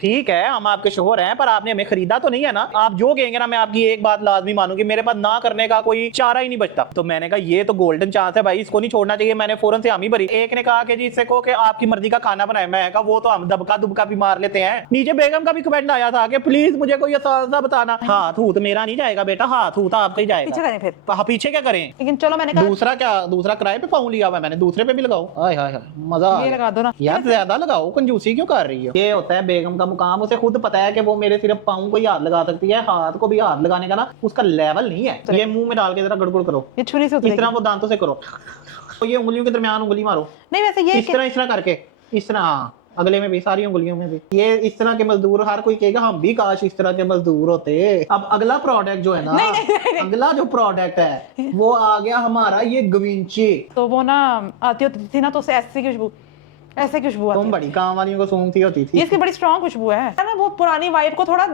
ठीक है हम आपके शोहर हैं पर आपने हमें खरीदा तो नहीं है ना। आप जो कहेंगे ना मैं आपकी एक बात लाजमी मानूंगी, मेरे पास ना करने का कोई चारा ही नहीं बचता। तो मैंने कहा ये तो गोल्डन चांस है भाई, इसको नहीं छोड़ना चाहिए। मैंने फौरन से हामी भरी। एक ने कहा कि जी इससे कहो कि आपकी मर्जी का खाना बनाए। मैं कहा वो तो हम दबका दुबका भी मार लेते हैं। नीचे बेगम का भी कमेंट आया था कि प्लीज मुझे कोई आसान बताना। हाथ हूत मेरा नहीं जाएगा बेटा, हाथ हूत आपका ही जाएगा। पीछे करें फिर। हाँ पीछे क्या करें, लेकिन चलो मैंने कहा दूसरा क्या, दूसरा किराए पे पाऊं लिया हुआ है मैंने, दूसरे पे भी लगाओ। हाय हाय हाय मजा आ ये गया। लगा दो ना यार ज्यादा लगाओ, कंजूसी क्यों कर रही हो। ये होता है बेगम का मुकाम, उसे खुद पता है कि वो मेरे सिर्फ पाँव को ही हाथ लगा सकती है, हाथ को भी हाथ लगाने का ना उसका लेवल नहीं है। ये मुंह में डाल के जरा गड़गड़ करो, ये छुरी से इस तरह उतरेगी। वो दांतों से करो। तो ये उंगलियों के दरमियान उंगली मारो, नहीं वैसे ये इस तरह करके, इस तरह। हाँ अगले में भी, सारी उंगलियों में भी। ये इस तरह के मजदूर हर कोई कहेगा हम भी काश इस तरह के मजदूर होते। अब अगला प्रोडक्ट जो है ना, नहीं। अगला जो प्रोडक्ट है वो आ गया हमारा ये गविंची। तो वो ना आती होती थी ना तो उसे ऐसी खुशबू, ऐसे खुशबू आती तुम बड़ी काम वालियों को सूंघती होती थी। ये इसकी बड़ी स्ट्रॉन्ग खुशबू है ना। वो पुरानी वाइब को थोड़ा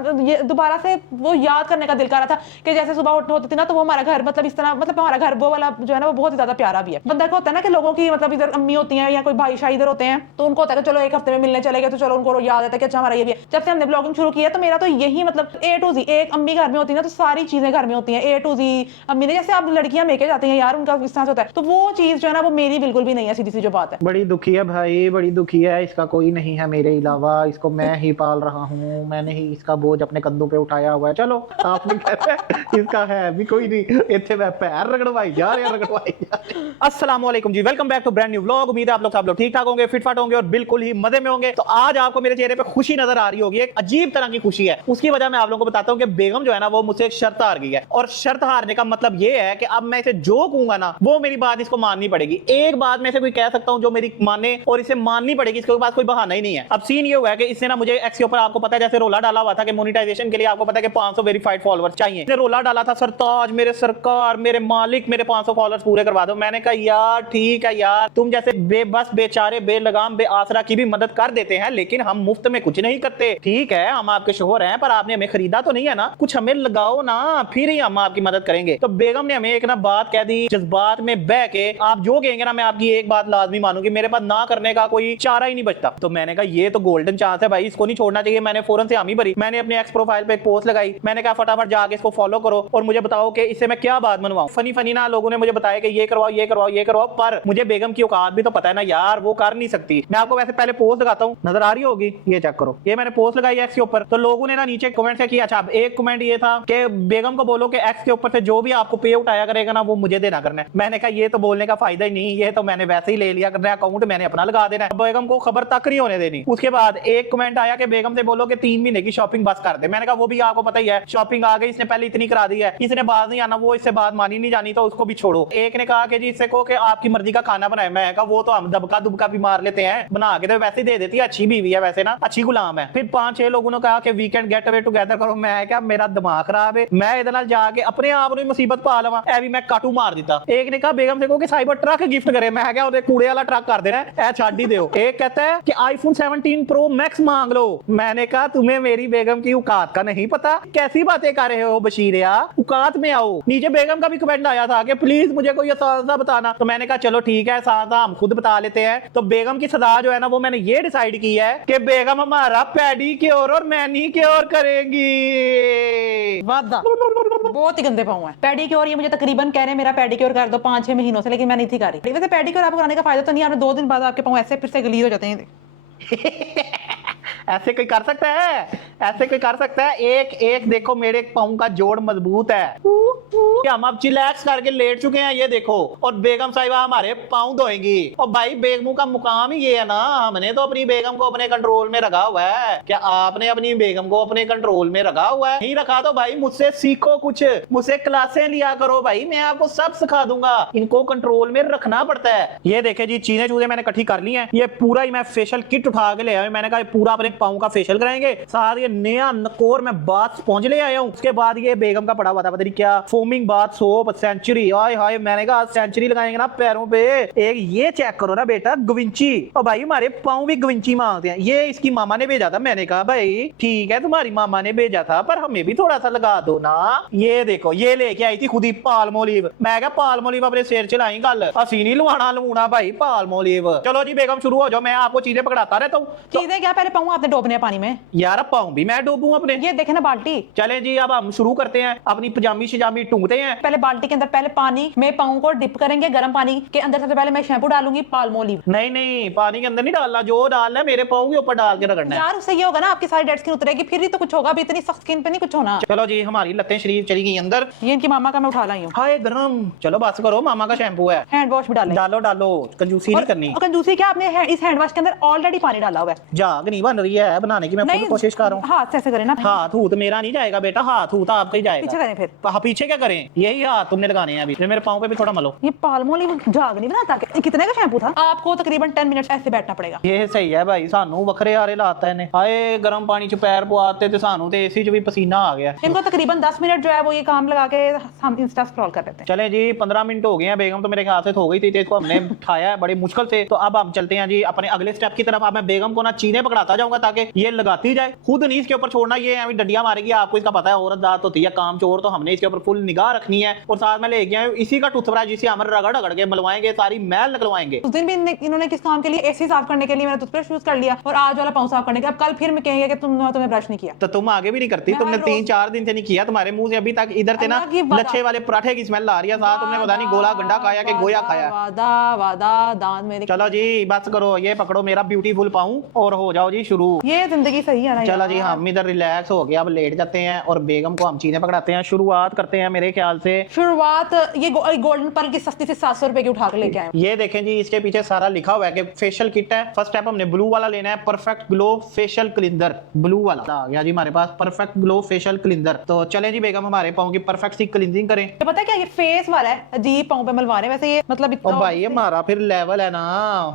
दोबारा से वो याद करने का दिल कर रहा था कि जैसे सुबह उठ होती थी ना तो वो हमारा घर मतलब इस तरह, मतलब हमारा घर वो वाला जो है ना वो बहुत ही ज्यादा प्यारा भी है। बंदा को होता है ना कि लोगों की मतलब इधर अम्मी होती हैं या कोई भाई शाही इधर होते हैं तो उनको होता है कि चलो एक हफ्ते में मिलने चले गए तो चलो उनको याद आता है कि अच्छा हमारा ये भी है। जब से हमने ब्लॉगिंग शुरू की है तो मेरा तो यही मतलब A to Z, एक अम्मी घर में होती है ना तो सारी चीजें घर में होती हैं A to Z। अम्मी ने जैसे आप लड़कियां मेके जाती हैं यार उनका इस तरह से होता है, तो वो चीज जो है ना वो मेरी बिल्कुल भी नहीं है, सीधी सी जो बात है। बड़ी दुखी है भाई, बड़ी दुखी है। इसका कोई नहीं है मेरे अलावा, इसको मैं ही पाल रहा हूँ, मैंने ही इसका बोझ अपने कंधों पे उठाया हुआ है। चलो आपने कहते इसका है भी कोई नहीं, इतने मैं पैर रगड़वाई जा रहे हैं, रगड़वाई जा रहे हैं। अस्सलाम वालेकुम जी, welcome back to brand new vlog. उम्मीद है आप लोग सब लोग ठीक ठाक होंगे, फिट फाट होंगे और बिल्कुल ही मजे में होंगे। तो आज आपको मेरे चेहरे पे खुशी नजर आ रही होगी, एक अजीब तरह की खुशी है। उसकी वजह मैं आप लोगों को बताता हूँ कि बेगम जो है ना वो मुझसे एक शर्त हार गई है। और शर्त हारने का मतलब ये है कि अब मैं इसे जो कहूंगा ना वो मेरी बात इसको माननी पड़ेगी। एक बात मैं इसे कोई कह सकता हूँ जो मेरी माने और इसे माननी पड़ेगी, इसके पास कोई बहाना ही नहीं है। अब सीन ये हुआ है कि इसने ना मुझे एक्स के ऊपर, आपको पता है जैसे रोला डाला हुआ था कि मोनेटाइजेशन के लिए आपको पता है कि 500 वेरीफाइड फॉलोअर्स चाहिए। इसने रोला डाला था सरताज मेरे सरकार मेरे मालिक मेरे 500 फॉलोअर्स पूरे करवा दो। मैंने कहा यार ठीक है यार, तुम जैसे बेबस बेचारे बेलगाम बेआसरा की भी मदद कर देते हैं लेकिन हम मुफ्त में कुछ नहीं करते। ठीक है हम आपके शोहर हैं पर आपने हमें खरीदा तो नहीं है ना, कुछ हमें लगाओ ना फिर ही हम आपकी मदद करेंगे। तो बेगम ने हमें एक ना बात कह दी, जज्बात में बह के आप जो कहेंगे ना मैं आपकी एक बात लाजमी मानूंगी, मेरे पास ना करने का कोई चारा ही नहीं बचता। तो मैंने कहा ये तो गोल्डन चांस है भाई, इसको नहीं छोड़ना चाहिए। मैंने फौरन से हामी भरी, मैंने अपने एक्स प्रोफाइल पे एक पोस्ट लगाई, मैंने कहा फटाफट जाके इसको फॉलो करो और मुझे बताओ कि इससे मैं क्या बात मनवाऊं। फनी फनी ना लोगों ने मुझे बताया कि ये करवाओ ये करवाओ ये करवाओ, पर मुझे बेगम की औकात भी तो पता है ना यार, वो कर नहीं सकती। मैं आपको वैसे पहले पोस्ट लगाता हूँ, नजर आ रही होगी, ये चेक करो। ये मैंने पोस्ट लगाई एक्स के ऊपर, तो लोगों ने ना नीचे कमेंट से किया। अच्छा एक कमेंट ये था कि बेगम को बोलो कि एक्स के ऊपर से जो भी आपको पे आउट आया करेगा ना वो मुझे देना करना है। मैंने कहा ये तो बोलने का फायदा ही नहीं, ये तो मैंने वैसे ही ले लिया करना है, अकाउंट मैंने अपना लगा देना है, बेगम को खबर तक नहीं होने देनी। उसके बाद एक कमेंट आया कि बेगम से बोलो कि 3 महीने की शॉपिंग बस कर दे। मैंने कहा वो भी आपको पता ही है, शॉपिंग आ गई, इसने पहले इतनी करा दी है, इसने बात नहीं आना, वो इससे बात मानी नहीं जानी तो उसको भी छोड़ो। एक ने कहा कि जी इससे कहो कि आपकी मर्जी का खाना बनाए। मैं कहा वो तो हम दबका दुबका भी मार लेते हैं, बना के तो वैसे ही दे देती है, अच्छी बीवी है वैसे ना, अच्छी गुलाम है। फिर 5-6 लोगों ने कहा कि वीकेंड गेट अवे टुगेदर करो। मैं क्या मेरा दिमाग खराब है, मैं इधर नाल जाके अपने आप ਨੂੰ मुसीबत पा लवा, ऐ भी मैं काटू मार दिता। एक ने कहा बेगम से कहो कि साइबर ट्रक गिफ्ट करे। मैं क्या ਉਹਦੇ कूड़े वाला ट्रक कर देना है, ऐ छाड़ ही दो। एक कहता है कि आईफोन 17 प्रो मैक्स मांग लो। मैंने कहा तुम्हें मेरी बेगम की औकात का नहीं पता, कैसी बातें कर रहे हो बशीरिया, औकात में आओ। नीचे बेगम का भी कमेंट आया था कि प्लीज मुझे कोई आसान बताना। तो मैंने कहा चलो ठीक है आसान हम खुद बता लेते हैं। तो बेगम की सदा जो है ना वो मैंने ये डिसाइड की है कि बेगम हमारा पेडिक्योर और मैनिक्योर करेगी। वादा बहुत ही गंदे पाँव है पेडिक्योर। ये मुझे तकरीबन कह रहे हैं मेरा पेडिक्योर कर दो 5-6 महीनों से, लेकिन मैं नहीं थी कर रही। वैसे पेडिक्योर आपको कराने का फायदा तो नहीं, आपने 2 दिन बाद आपके पाँव ऐसे फिर से गलीज हो जाते हैं। ऐसे कोई कर सकता है, ऐसे कोई कर सकता है। एक एक देखो मेरे पाँव का जोड़ मजबूत है, हम अब चिलैक्स करके लेट चुके हैं ये देखो, और बेगम साहिबा हमारे पाँव धोएंगी। और भाई बेगमों का मुकाम ही ये है ना, हमने तो अपनी बेगम को अपने कंट्रोल में रखा हुआ है। क्या आपने अपनी बेगम को अपने कंट्रोल में रखा हुआ है? नहीं रखा तो भाई मुझसे सीखो, कुछ मुझसे क्लासें लिया करो भाई, मैं आपको सब सिखा दूंगा। इनको कंट्रोल में रखना पड़ता है। ये देखे जी चीजें चूजे मैंने इकट्ठी कर ली हैं, ये पूरा ही मैं फेशियल किट उठा के ले आया। मैंने कहा पूरा अपने पाँव का फेशियल कराएंगे, साथ ये नया नकोर में बाथ स्पॉन्ज ले आया हूँ। उसके बाद ये बेगम का पड़ा हुआ था पता नहीं क्या, फोमिंग बाथ सोप सेंचुरी। हाय हाय मैंने कहा सेंचुरी लगाएंगे ना पैरों पे। एक ये चेक करो ना बेटा गविंची, और भाई हमारे पाँव भी गविंची मांगते हैं। ये इसकी मामा ने भेजा था, मैंने कहा भाई ठीक है तुम्हारी मामा ने भेजा था पर हमें भी थोड़ा सा लगा दो ना। ये देखो ये लेके आई थी खुद ही पाल्मोलिव। मैं क्या पाल्मोलिव अपने सिर चलाई गल, हसी नहीं लुआना लूना भाई पाल्मोलिव। चलो जी बेगम शुरू हो जाओ, मैं आपको चीजें पकड़ाता रहता हूँ। चीजें क्या पहले पाँव आप आपने डूबने पानी में। यार अब पाऊं भी मैं डूबूं अपने? ये देखे ना बाल्टी। चले जी अब हम शुरू करते हैं, अपनी पजामी शजामी टूंगते हैं। पहले बाल्टी के अंदर पहले पानी में पाँव को डिप करेंगे, गर्म पानी के अंदर सबसे पहले मैं शैम्पू डालूंगी पाल्मोलिव। नहीं नहीं, पानी के अंदर नहीं डालना, जो डालना है मेरे पाँव के ऊपर डाल के रगड़ना है। यार उससे ये होगा ना आपकी सारी डेड स्किन उतरेगी, फिर ही तो कुछ होगा, अभी इतनी सख्त स्किन पे नहीं कुछ होना। चलो जी, हमारी लत्तें शरीफ चली गई अंदर। ये इनकी मामा का मैं उठा लाई हूँ। हाय गरम, चलो बस करो, मामा का शैम्पू है। हैंड वॉश भी डालें। डालो डालो, कंजूसी नहीं करनी। और कंजूसी क्या, आपने इस हैंड वॉश के अंदर ऑलरेडी पानी डाला हुआ है। झाग नहीं बन रही है बनाने की, मैं खुद कोशिश कर रहा हूँ। हाथ से ऐसे करें ना। हाथ हूत मेरा नहीं जाएगा बेटा, हाथ हूत आपका ही जाएगा। पीछे करें फिर। हाँ पीछे क्या करें, यही हाथ तुमने लगाने हैं अभी। फिर मेरे पाँव पे भी थोड़ा मलो। ये पाल्मोलिव झाग नहीं बनाता क्या? कितने का शैम्पू था? आपको तकरीबन 10 मिनट ऐसे बैठना पड़ेगा। ये सही है भाई, सानू वखरे हारे लाता है ने। हाय गरम पानी च पैर पवाते ते सानू ते एसी च भी पसीना आ गया। इनको तकरीबन 10 मिनट जो है वो ये काम लगा के हम इंस्टा स्क्रॉल कर लेते हैं। चले जी 15 मिनट हो गए हैं, बेगम तो मेरे ख्याल से सो गई थी, तो इसको हमने उठाया है बड़ी मुश्किल से। तो अब हम चलते हैं जी अपने अगले स्टेप की तरफ। अब मैं बेगम को ना चीने पकड़ाता जाऊंगा ताकि ये लगाती जाए, खुद नहीं इसके ऊपर छोड़ना। ये अभी डंडियां मारेगी, आपको इसका पता है, औरत दात होती है काम चोर, तो हमने इसके ऊपर फुल निगाह रखनी है। और साथ में ले गया इसी का टूथब्रश, जिसे हम रगड़ रगड़ के मलवाएंगे, सारी मैल निकलवाएंगे। उस दिन भी इन्होंने किस काम के लिए, एसी साफ करने के लिए मेरा टूथब्रश यूज कर लिया, और आज वाला पाँव साफ करने के। अब कल फिर मैं कहेंगे कि तुमने ब्रश नहीं किया। तो तुम आगे भी नहीं करती, तुमने 3-4 दिन से नहीं किया, तुम्हारे मुंह से अभी तक इधर से ना लच्छे वाले पराठे की स्मेल आ रही है। साथ तुमने पता नहीं गोला गंडा खाया कि गोया खाया। वादा वादा दांत मेरे। चलो जी बस करो, ये पकड़ो मेरा ब्यूटीफुल पाऊं और हो जाओ जी शुरू। ये जिंदगी सही है ना। चलो जी हम इधर रिलैक्स हो गया, अब लेट जाते हैं और बेगम को हम चीजें पकड़ाते हैं। शुरुआत करते हैं मेरे ख्याल से। शुरुआत ये गोल्डन पर्ल की सस्ती से 700 रुपए की उठा के लेके आए। ये देखें जी, इसके पीछे सारा लिखा हुआ है कि फेशियल किट है। फर्स्ट स्टेप हमने ब्लू वाला लेना है, perfect glow facial cleanser. Blue वाला आ गया जी हमारे पास, परफेक्ट ग्लो फेशियल क्लिनजर। तो चले जी बेगम हमारे पाँव की परफेक्ट सी क्लिनजिंग करें। तो पता है क्या, ये फेस वाला है, अजीब पाँव पे मलवा रहे हैं वैसे। ये मतलब ओ भाई ये हमारा फिर लेवल है ना,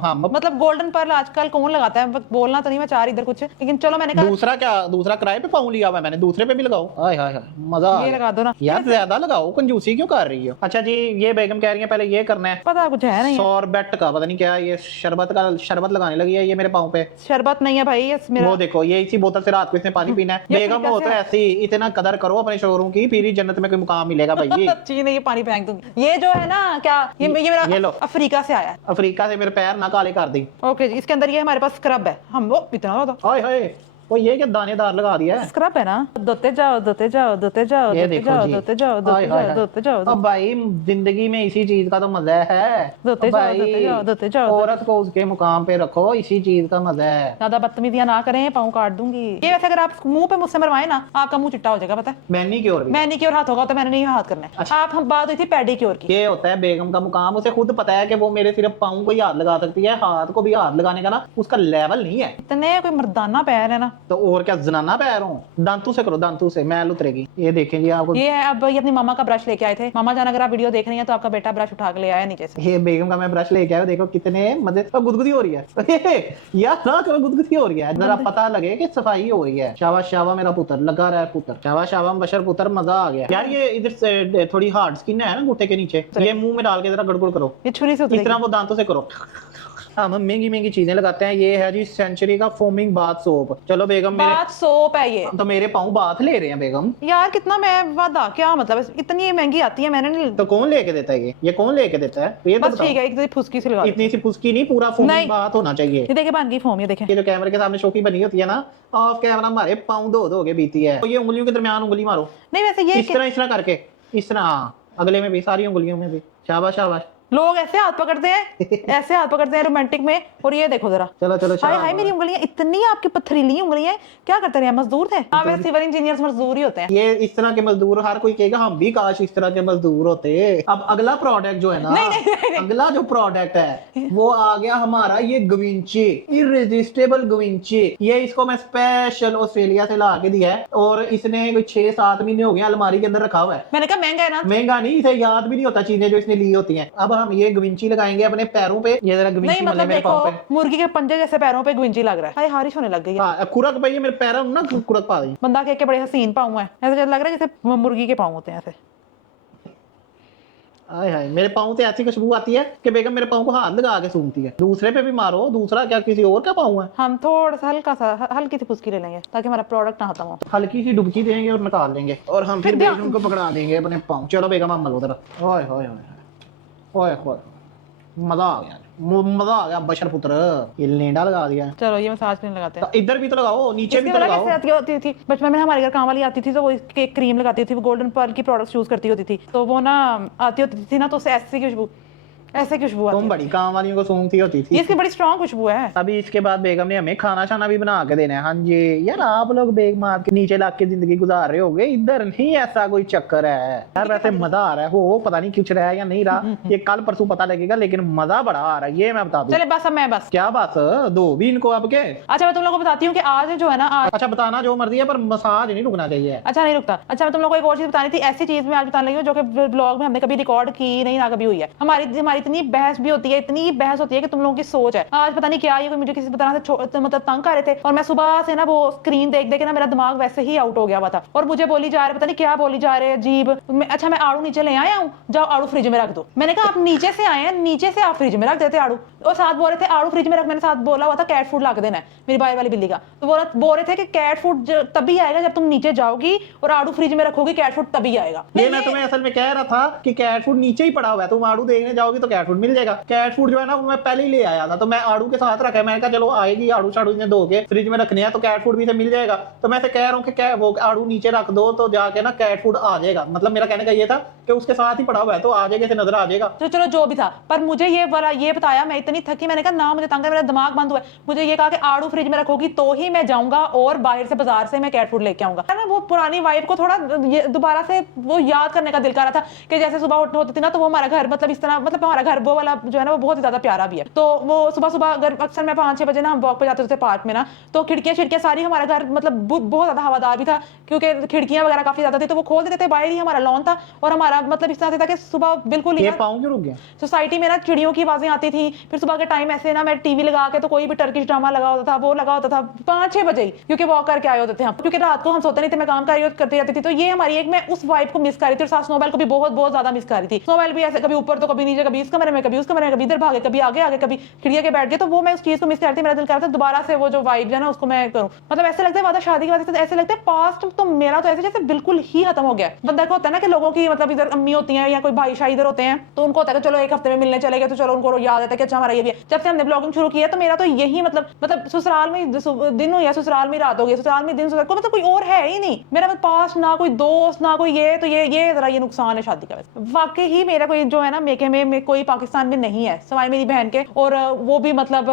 हम मतलब गोल्डन पर्ल आजकल कौन लगाता है? बोलना तो नहीं मैं चाह रही इधर कुछ, लेकिन चलो मैंने कहा दूसरा क्या, दूसरा किराए पे पाऊं लिया हुआ है मैंने, दूसरे पे भी लगाओ। हाय हाय हाय मजा आ ये गया। लगा दो ना यार ज्यादा लगाओ, कंजूसी क्यों कर रही हो? अच्छा जी ये बेगम कह रही है पहले ये करना है, पता कुछ है नहीं। सॉर्बेट का पता नहीं क्या, ये शरबत लगाने लगी है ये मेरे पाँव पे। शरबत नहीं है भाई ये मेरा। वो देखो ये इसी बोतल से रात को इसने पानी पीना है। ये बेगम तरीका हो से तो है। ऐसी, इतना कदर करो अपने शोरूम की, फिर ही जन्नत में कोई मुकाम मिलेगा भाई। अच्छी नहीं, ये पानी फेंक दूंगी। ये जो है ना क्या, ये ये मेरा लो। अफ्रीका से आया है। अफ्रीका से मेरे पैर ना काले कर दी। ओके जी, इसके अंदर ये हमारे पास स्क्रब है। हम वो इतना होता हाय हाय वो ये क्या दानेदार लगा दिया है। स्क्रब है ना, धोते जाओ धोते जाओ धोते जाओ ये धोते देखो जाओ जी। धोते जाओ हाय, धोते हाय, जाओ हाय। धोते जाओ। अब भाई जिंदगी में इसी चीज का तो मजा है। धोते अब जाओ, भाई, धोते जाओ, धोते जाओ। औरत को उसके मुकाम पे रखो, इसी चीज का मजा है। ज्यादा बदतमीजियां ना करें, पाँव काट दूंगी। ये वैसे अगर आप मुंह पे मुझसे मरवाए ना, आपका मुंह चिट्टा हो जाएगा, पता है। मैनीक्योर भी मैनी की और हाथ होगा तो मैंने नहीं हाथ करना है। आप हम बात हुई थी पेडिक्योर की। ये होता है बेगम का मुकाम, उसे खुद पता है कि वो मेरे सिर्फ पाँव को ही हाथ लगा सकती है, हाथ को भी हाथ लगाने का ना उसका लेवल नहीं है। इतने कोई मर्दाना पैर है ना। तो और क्या जनाना पैर हो, दांतों से करो, दांतों से मैल उतरेगी। ये देखें जी आपको, ये है, अब ये अपनी मामा का ब्रश लेके आए थे। मामा जान अगर आप वीडियो देख रही हैं तो आपका बेटा ब्रश उठा के ले आया नीचे से। ये बेगम का मैं ब्रश लेके आया, देखो कितने मजे। अब गुदगुदी हो रही है यार ना करो, गुदगुदी हो रही है, जरा पता लगे कि सफाई हो रही है। शाबाश शाबाश मेरा पुत्र, लगा रहा है पुत्र, शाबाश शाबाश बशर पुत्र, मजा आ गया यार। ये इधर से थोड़ी हार्ड स्किन है ना घुटने के नीचे, ये मुंह में डाल के जरा गड़गड़ करो, ये छुरी से इस उतरेगी। तरह वो दांतों से करो। हम महंगी महंगी चीजें लगाते हैं। ये है जी सेंचुरी का फोमिंग बाथ सोप। चलो बेगम मेरे बात सोप है ये। तो मेरे पाँव बाथ ले रहे हैं बेगम। यार कितना मैं वादा, क्या मतलब इतनी महंगी आती है, मैंने नहीं। तो कौन लेके देता है ये कौन लेके देता है? ये तो बस ठीक है, एक तो फुसकी से लगा दो। इतनी सी फुसकी नहीं, पूरा फोमिंग नहीं। बाथ होना चाहिए। ये देखे बन गई फोम, ये देखे। ये जो कैमरे के सामने शोकी बनी होती है ना, ऑफ कैमरा हमारे पाँव धो के बीती है। तो ये उंगलियों के दरमियान उंगली मारो, नहीं वैसे ये इस तरह करके, इस तरह। हाँ, अगले में भी, सारी उंगलियों में भी। शाबाश शाबाश। लोग ऐसे हाथ पकड़ते हैं, ऐसे हाथ पकड़ते हैं रोमांटिक में। और ये देखो जरा, चलो चलो हाय हाय मेरी उंगलियां इतनी, आपकी पथरीली उंगलियां, क्या करते रहे? मजदूर थे। हाँ वैसे सिविल इंजीनियर्स मजदूर ही होते हैं। ये इस तरह के मजदूर, हर कोई कहेगा हम भी काश इस तरह के मजदूर होते। अब अगला प्रोडक्ट जो है ना, अगला जो प्रोडक्ट है वो आ गया हमारा, ये गविंची, इररेजिस्टेबल गविंची। ये इसको मैं स्पेशल ऑस्ट्रेलिया से ला के दिया है, और इसने कोई 6-7 महीने हो गए अलमारी के अंदर रखा हुआ है। मैंने कहा महंगा है ना। महंगा नहीं, इसे याद भी नहीं होता चीजें जो इसने ली होती हैं। अब हम ये गविंची लगाएंगे अपने पैरों पे। ये जरा नहीं गविंची वाले मतलब मेरे पाँव पे। देखो, मुर्गी के पंजे जैसे पैरों पे गुंजी लग रहा है। हाय हारिश होने लग गई है। हाँ कुरक भाई, ये मेरे पैरों में ना कुरक पा गई। बंदा कह के बड़े हसीन पाँव है, ऐसे लग रहा है जैसे मुर्गी के पाँव होते हैं ऐसे। हाय हाय मेरे पाँव से ऐसी खुशबू आती है कि बेगम मेरे पाँव को हाथ लगा के सूंघती है। दूसरे पे भी मारो, दूसरा क्या किसी और का पाँव है? हम थोड़ा सा हल्की सी फुसकी ले लेंगे ताकि हमारा प्रोडक्ट ना खत्म हो। हल्की सी डुबकी देंगे और निकाल लेंगे, और हम फिर बेगम को पकड़ा देंगे अपने पाँव। चलो बेगम हम मलो जरा। ओए होए होए ओए होए मजा आ गया, मजा आ गया बशर पुत्र, ये लेंडा लगा दिया। चलो ये मसाज क्रीम लगाते हैं। तो इधर भी तो लगाओ, नीचे भी इसकी तो वजह लगाओ। कैसे आती होती थी बचपन में, हमारे घर काम वाली आती थी तो वो इसके क्रीम लगाती थी, वो गोल्डन पर्ल की प्रोडक्ट्स यूज करती होती थी, तो वो ना आती होती थी ना, तो उससे ऐसे खुशबू आती तुम बड़ी काम वालियों को सूंघती होती थी। है। इसकी बड़ी स्ट्रॉन्ग खुशबू है। अभी इसके बाद बेगम ने हमें खाना शाना भी बना के देना है। हाँ जी यार, आप लोग बेग मार के नीचे लाके जिंदगी गुजार रहे होगे, इधर नहीं ऐसा कोई चक्कर है यार। वैसे मजा आ रहा है, हो पता नहीं कुछ रहा है या नहीं रहा, ये कल परसों पता लगेगा, लेकिन मजा बड़ा आ रहा है, ये मैं बता दूं। चले बस अब मैं बस क्या बात, दो भी इनको अब के। अच्छा मैं तुम लोगों को बताती हूँ कि आज जो है ना, आज अच्छा बताना जो मर्जी है, पर मसाज नहीं रुकना चाहिए। अच्छा नहीं रुकता। अच्छा मैं तुम लोगों को एक और चीज बतानी थी, ऐसी चीज मैं आज बताने लगी हूँ जो कि ब्लॉग में हमने कभी रिकॉर्ड की नहीं, ना कभी हुई है। हमारी इतनी बहस भी होती है, इतनी बहस होती है कि तुम लोगों की सोच है। आज पता नहीं क्या, ये कोई मुझे किसी तरह से मतलब तंग कर रहे थे, और मैं सुबह से ना वो स्क्रीन देख देख के ना मेरा दिमाग वैसे ही आउट हो गया हुआ था, और मुझे बोली जा रहे, पता नहीं क्या बोली जा रहे, अजीब। अच्छा मैं आड़ू नीचे ले आया हूँ, जाओ आड़ू फ्रिज में रख दो। मैंने कहा आप नीचे से आए हैं, नीचे से आप फ्रिज में रख देते आड़ू। और साथ बोल रहे थे आड़ू फ्रिज में रख, मैंने साथ बोला हुआ था कैट फूड ला के देना है मेरी बाहर वाली बिल्ली का, तो बोल रहे थे कि कैट फूड तभी आएगा जब तुम नीचे जाओगी और आड़ू फ्रिज में रखोगी, कैट फूड तभी आएगा। ये मैं तुम्हें असल में कह रहा था कि कैट फूड नीचे ही पड़ा हुआ है, तुम आड़ू देखने जाओगी तो कैट फूड मिल जाएगा। कैट फूड जो है ना वो मैं पहले ही ले आया था, तो मैं आड़ू के साथ रखा है। मैंने कहा चलो आएगी आड़ू शाड़ू ने धो के फ्रिज में रखने हैं तो कैट फूड भी से मिल जाएगा। तो मैं से कह रहा हूँ कि वो आड़ू नीचे रख दो तो जाके ना कैट फूड आ जाएगा। मतलब मेरा कहने का ये था कि उसके साथ ही पड़ा हुआ है तो आ जाएगा, से नजर आ जाएगा। तो चलो जो भी था, पर मुझे ये बताया, मैं इतनी थकी, मैंने कहा ना मुझे तंग है, मेरा दिमाग बंद हुआ है। मुझे ये कहा कि आड़ू फ्रिज में रखोगी तो ही मैं जाऊंगा और बाहर से बाजार से मैं कैट फूड लेके आऊंगा। ना वो पुरानी वाइब को थोड़ा दोबारा से वो याद करने का दिल कर रहा था कि जैसे सुबह होती थी ना, तो वो हमारा घर मतलब इस तरह, मतलब हमारा घर वो वाला जो है ना वो बहुत ज्यादा प्यारा भी है। तो वो सुबह सुबह अगर अक्सर मैं 5-6 बजे ना हम वॉक पे जाते थे पार्क में ना, तो खिड़कियां सारी, हमारा घर मतलब बहुत ज्यादा हवादार भी था क्योंकि खिड़कियां वगैरह काफी ज्यादा थी, तो वो खोल देते थे, बाहर ही हमारा लॉन था, और हमारा मतलब इस तरह से था कि सुबह बिल्कुल ही पाँव क्यों रुक गया। सोसाइटी में ना चिड़ियों की आवाजें आती थी। फिर सुबह के टाइम ऐसे ना मैं टीवी लगा के, तो कोई भी टर्किश ड्रामा लगा होता था, वो लगा होता था 5-6 बजे ही, क्योंकि वॉक करके आए होते थे हम, क्योंकि रात को हम सोते नहीं थे, मैं काम करती रहती थी। तो ये हमारी एक, मैं उस वाइब को मिस कर रही थी, और साथ स्नोबेल को भी बहुत बहुत ज्यादा मिस कर रही थी। स्नोबेल भी ऐसे कभी ऊपर तो कभी नीचे, कभी इस कमरे में कभी उस कमरे में, कभी इधर भागे, कभी आगे आगे, कभी खिड़की के बैठ गए, तो वो मैं उस चीज को मिस करती। मेरा दिल करता है दोबारा से वो जो वाइब है ना उसको मैं करूं। मतलब ऐसे लगता है वादा शादी के बाद ऐसे लगता है पास्ट तो मेरा तो ऐसे जैसे बिल्कुल ही खत्म हो गया। बंदा को होता है ना कि लोगों की मतलब इधर अम्मी होती हैं या कोई भाई शाही इधर होते हैं, तो उनको होता है कि चलो एक हफ्ते में मिलने चले गए, तो चलो उनको याद आता है कि अच्छा हमारा ये भी है। जब से हमने ब्लॉगिंग शुरू किया तो मेरा तो यही मतलब ससुराल में दिन हो या ससुराल में रात हो गई, ससुराल में दिन, ससुराल को मतलब कोई और है ही नहीं मेरा पास, ना कोई दोस्त ना कोई ये, तो ये जरा ये नुकसान है शादी का। वैसे वाकई ही मेरा कोई जो है ना मेके में कोई पाकिस्तान में नहीं है, सवाई मेरी बहन के, और वो भी मतलब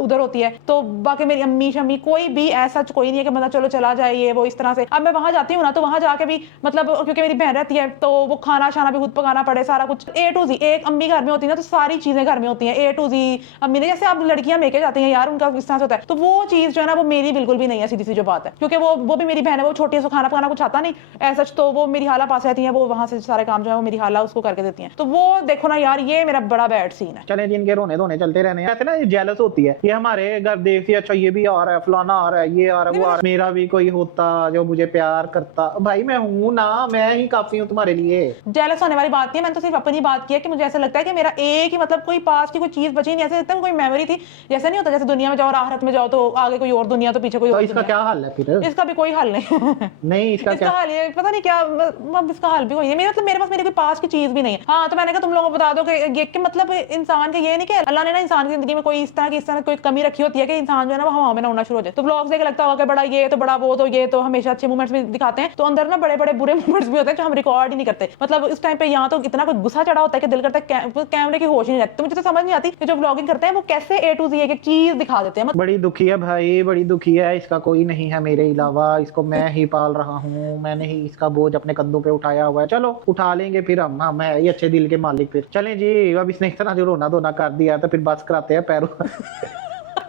उधर होती है, तो बाकी मेरी अम्मी शम्मी कोई भी ऐसा कोई नहीं है कि मतलब चलो चला जाए ये वो इस तरह से। अब मैं वहां जाती हूँ ना, तो वहां जाके भी मतलब क्योंकि मेरी बहन रहती है तो वो खाना शाना भी खुद पकाना पड़े, सारा कुछ A to Z। एक अम्मी घर में होती है ना तो सारी चीजें घर में होती हैं A to Z। अम्मी ने जैसे आप लड़कियां मेके जाती हैं यार, उनका इस तरह से होता है, तो वो चीज जो है ना वो मेरी बिल्कुल भी नहीं है, सीधी सी जो बात है, क्योंकि वो भी मेरी बहन है, वो छोटी है, खाना पकाना कुछ आता नहीं ऐसा, तो वो मेरी हाला पास रहती है, वो वहां से सारे काम जो है वो मेरी हाला उसको करके देती है। तो वो देखो ना यार, ये मेरा बड़ा बैड सीन है। चले जिनके रोने धोने चलते रहने ऐसे ना, ये जेलस होती है, ये हमारे घर देखती है, अच्छा ये भी आ रहा है, फलाना आ रहा है, ये आ रहा है, वो आ रहा है, मेरा भी कोई होता जो मुझे प्यार करता। भाई मैं हूं ना, मैं ही काफी हूं तुम्हारे लिए। जेलस होने वाली बात नहीं है, मैंने तो सिर्फ अपनी बात की है कि मुझे ऐसा लगता है कि मेरा एक ही मतलब कोई पास की कोई चीज बची नहीं, ऐसे लगता है कोई मेमोरी थी। जैसे नहीं होता जैसे दुनिया में जाओ और आखिरत में जाओ तो आगे कोई और दुनिया तो पीछे कोई तो और इसका क्या हल है फिर। इसका भी कोई हल नहीं नहीं इसका क्या हल है पता नहीं क्या, अब इसका हल भी कोई नहीं। मेरे पास मेरी कोई पास की चीज भी नहीं है। हाँ तो मैंने कहा तुम लोगों को बता दो कि ये कि मतलब इंसान के ये नहीं कि अल्लाह ने ना इंसान की जिंदगी में कोई इस तरह कोई कमी रखी होती है कि इंसान जो है ना वो हवा में ना उड़ना शुरू हो जाए। तो ब्लॉग्स देख लगता होगा कि बड़ा ये तो बड़ा वो, तो ये तो हमेशा अच्छे मोमेंट्स भी दिखाते हैं, तो अंदर ना बड़े बड़े बुरे मोमेंट्स भी होते हैं जो हम रिकॉर्ड ही नहीं करते। मतलब इस टाइम पे यहाँ तो इतना कुछ गुस्सा चढ़ा होता है कि दिल करता है कैमरे की होश ही नहीं रहती। तो मुझे तो समझ नहीं आती कि जो ब्लॉगिंग करते हैं वो कैसे A to Z एक चीज दिखा देते हैं। बड़ी दुखी है भाई, बड़ी दुखी है, इसका कोई नहीं है मेरे अलावा, इसको मैं ही पाल रहा हूँ, मैंने ही इसका बोझ अपने कंधों पे उठाया हुआ है। चलो उठा लेंगे फिर हम है ये अच्छे दिल के मालिक। फिर चलें जी, अब इसने इतना जो रोना धोना कर दिया तो फिर बस कराते हैं पैरों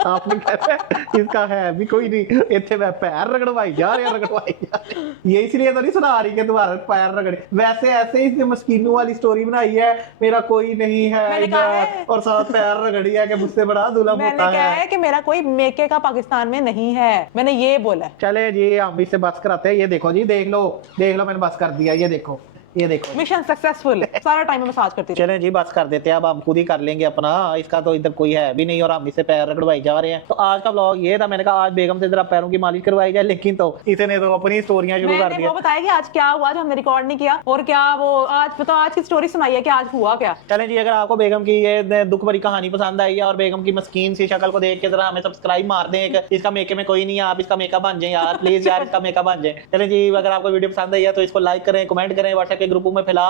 आपने कहते इसका है भी कोई नहीं, इतने मैं पैर रगड़वाई जा रहा रगड़वाई जा ये इसलिए तो नहीं सुना रही कि तुम्हारा पैर रगड़े, वैसे ऐसे इसने मस्कीनों वाली स्टोरी बनाई है, मेरा कोई नहीं है और साथ पैर रगड़ी है कि मुझसे बड़ा दुल्हन होता है कि मेरा कोई मेके का पाकिस्तान में नहीं है, मैंने ये बोला। चले जी हम इससे बस कराते हैं। ये देखो जी, देख लो मैंने बस कर दिया, ये देखो ये देखो मिशन सक्सेसफुल, सारा टाइम मसाज करती रही। चलें जी बस कर देते हैं, अब हम खुद ही कर लेंगे अपना, इसका तो इधर कोई है भी नहीं और हम इससे पैर रगड़वाई जा रहे हैं। तो आज का ब्लॉग ये था, मैंने कहा आज बेगम से जरा पैरों की मालिश करवाई जाए, लेकिन तो इसने तो अपनी स्टोरियां शुरू कर दी। वो बताया कि आज क्या हुआ जो हमने रिकॉर्ड नहीं किया, और क्या वो आज तो आज की स्टोरी सुनाई है कि आज हुआ क्या। चलें जी, अगर आपको बेगम की ये दुख भरी कहानी पसंद आई है और बेगम की मस्कीन सी शक्ल को देख के जरा हमें सब्सक्राइब मार दें। इसका मेकअप में कोई नहीं है, आप इसका मेकअप बन जाए यार, प्लीज यार इसका मेकअप बन जाए। चलें जी, अगर आपको वीडियो पसंद आई है तो इसको लाइक करें, कमेंट करें, व्हाट्सएप के ग्रुपों में फैला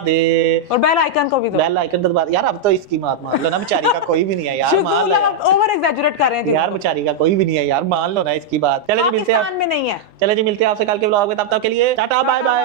दे, और बेल आइकन को भी दो। बेल आइकन तो दबा यार। अब तो इसकी बात मान लो ना, बेचारी का कोई भी नहीं है यार, मान लो ओवर एग्जैजुरेट कर रहे हैं यार, बेचारी का कोई भी नहीं है यार, मान लो ना इसकी बात। चले जी मिलते हैं, पाकिस्तान में नहीं है। चले जी मिलते हैं आपसे कल के ब्लॉग में, तब तक के लिए टाटा बाय बाय।